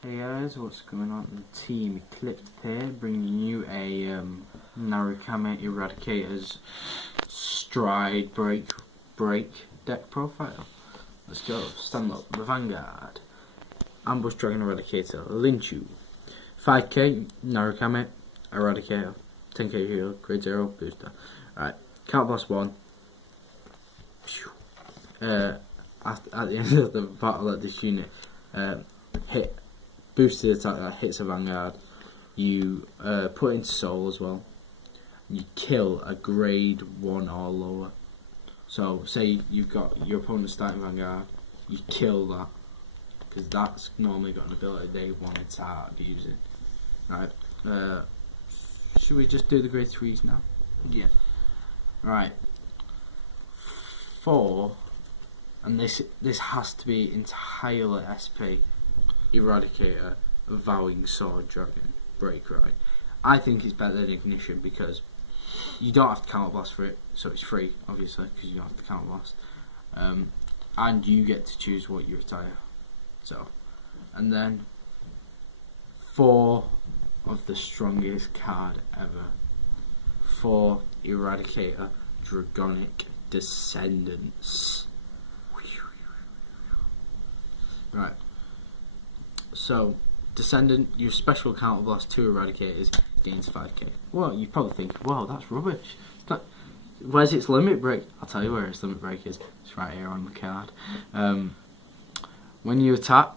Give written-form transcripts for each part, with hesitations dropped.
Hey guys, what's going on? Team Eclipse here, bringing you a Narukami Eradicator's stride break deck profile. Let's go. Stand up. The Vanguard. Ambush Dragon Eradicator. Linchu. 5k Narukami Eradicator. 10k heal. Grade 0 booster. Alright. Count boss 1. At the end of the battle at this unit, hit. Boosted attack that hits a Vanguard. You put into soul as well. You kill a grade 1 or lower. So say you've got your opponent's starting Vanguard, you kill that because that's normally got an ability they wanted to start abusing. Right. Should we just do the grade 3s now? Yeah. Right. 4, and this has to be entirely SP. Eradicator, Vowing Sword Dragon, Break Right. I think it's better than Ignition because you don't have to counter blast for it, so it's free, obviously, because you don't have to counter blast, and you get to choose what you retire. So, and then 4 of the strongest card ever. 4 Eradicator, Dragonic Descendants. Right. So, Descendant, your special counter blast 2 Eradicators gains 5k. Well, you probably think, wow, that's rubbish. Where's its limit break? I'll tell you where its limit break is. It's right here on the card. When you attack,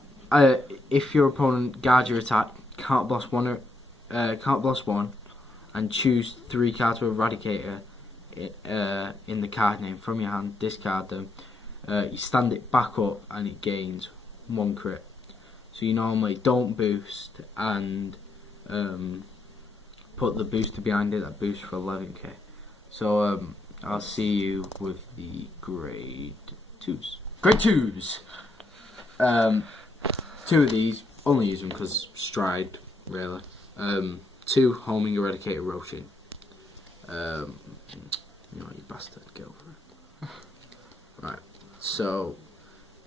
if your opponent guards your attack, counter blast 1, and choose 3 cards with Eradicator in the card name from your hand, discard them. You stand it back up and it gains 1 crit. So you normally don't boost and put the booster behind it that boosts for 11k. So I'll see you with the grade 2s. Grade 2s! 2 of these, only use them because stride, really. 2 homing Eradicator Roshin. You know, you bastard, get over it. Right, so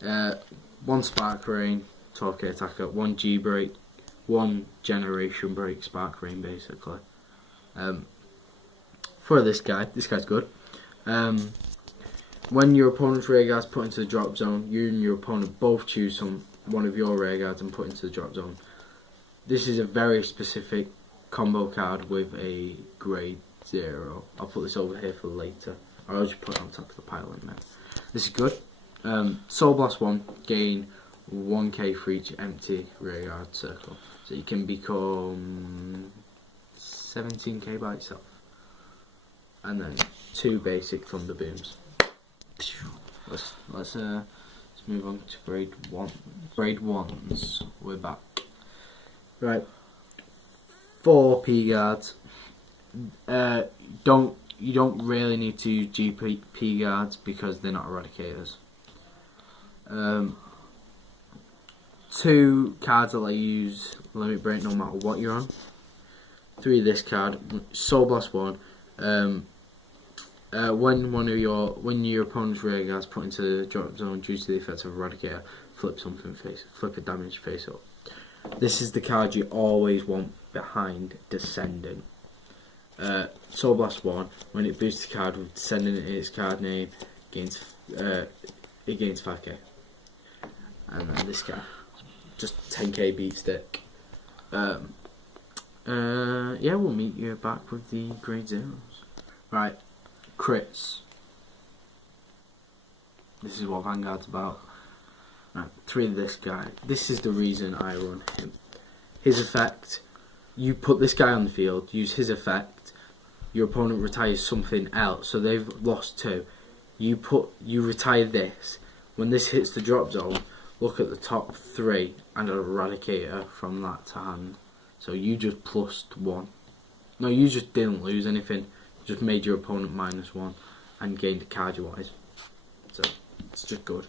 1 Spark Rain. 12k attacker, 1 G break, 1 generation break, Spark Rain basically. For this guy's good. When your opponent's rear guard's put into the drop zone, you and your opponent both choose one of your rear guards and put into the drop zone. This is a very specific combo card with a grade 0. I'll put this over here for later, or I'll just put it on top of the pile in there. This is good. Soul Blast 1, gain 1k for each empty rear guard circle, so you can become 17k by itself. And then 2 basic thunder booms. Let's move on to grade 1. Grade 1s. We're back. Right. 4 P guards. You don't really need to use GP guards because they're not Eradicators. 2 cards that let you use limit break no matter what you're on. 3 this card, Soul Blast 1. When your opponent's rear guard's put into the drop zone due to the effect of Eradicator, flip a damage face up. This is the card you always want behind Descendant. Soul Blast 1, when it boosts the card with Descendant in its card name, it gains 5k. And then this guy, just 10k beat stick. Yeah, we'll meet you back with the grade 0s. Right, crits. This is what Vanguard's about. Right, 3 of this guy. This is the reason I run him. His effect, you put this guy on the field, use his effect, your opponent retires something else, so they've lost 2. You retire this. When this hits the drop zone, look at the top 3 and an Eradicator from that to hand. So you just +1. No, you just didn't lose anything. Just made your opponent -1 and gained a card you wanted. So it's just good.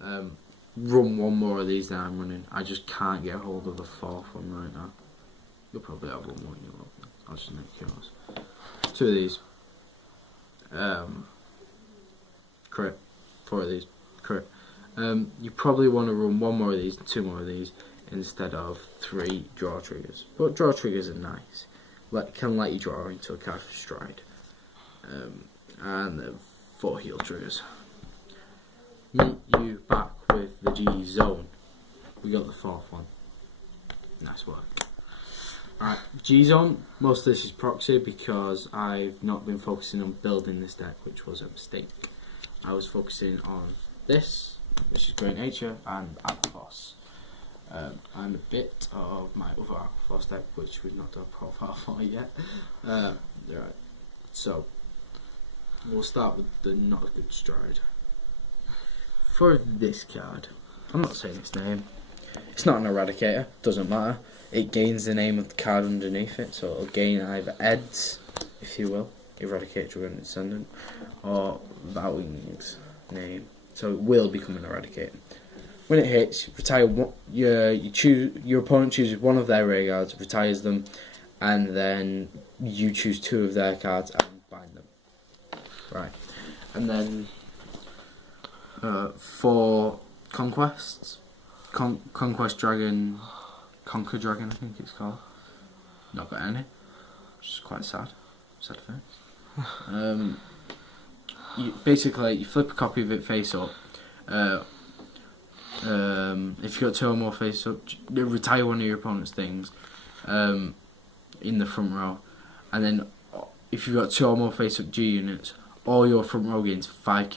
Run 1 more of these that I'm running. I just can't get hold of the 4th one right now. You'll probably have 1 more in your lot. I'll just make yours. 2 of these. Crit. 4 of these. Crit. You probably want to run 1 more of these, 2 more of these. instead of 3 draw triggers. But draw triggers are nice. Can let you draw into a card for stride. And 4 heal triggers. Meet you back with the G zone. We got the 4th one. Nice work. Alright, G zone. Most of this is proxy because I've not been focusing on building this deck, which was a mistake. I was focusing on this, which is Great Nature, and Aquaforce. And a bit of my other Aquaforce deck, which we've not done a profile for yet. Right, so we'll start with the not a good stride. For this card, I'm not saying its name. It's not an Eradicator, doesn't matter. It gains the name of the card underneath it, so it'll gain either Ed's, if you will, Eradicator, dragonic, descendant, or Vowing's name. So it will become an Eradicator. When it hits, retire one, your opponent chooses one of their rare cards, retires them, and then you choose 2 of their cards and bind them. Right, and then for conquests, Conquest Dragon, Conquer Dragon, I think it's called. Not got any, which is quite sad. Sad thing. Basically, you flip a copy of it face up. If you've got 2 or more face up, retire one of your opponent's things in the front row, and then if you've got 2 or more face up G units, all your front row gains 5k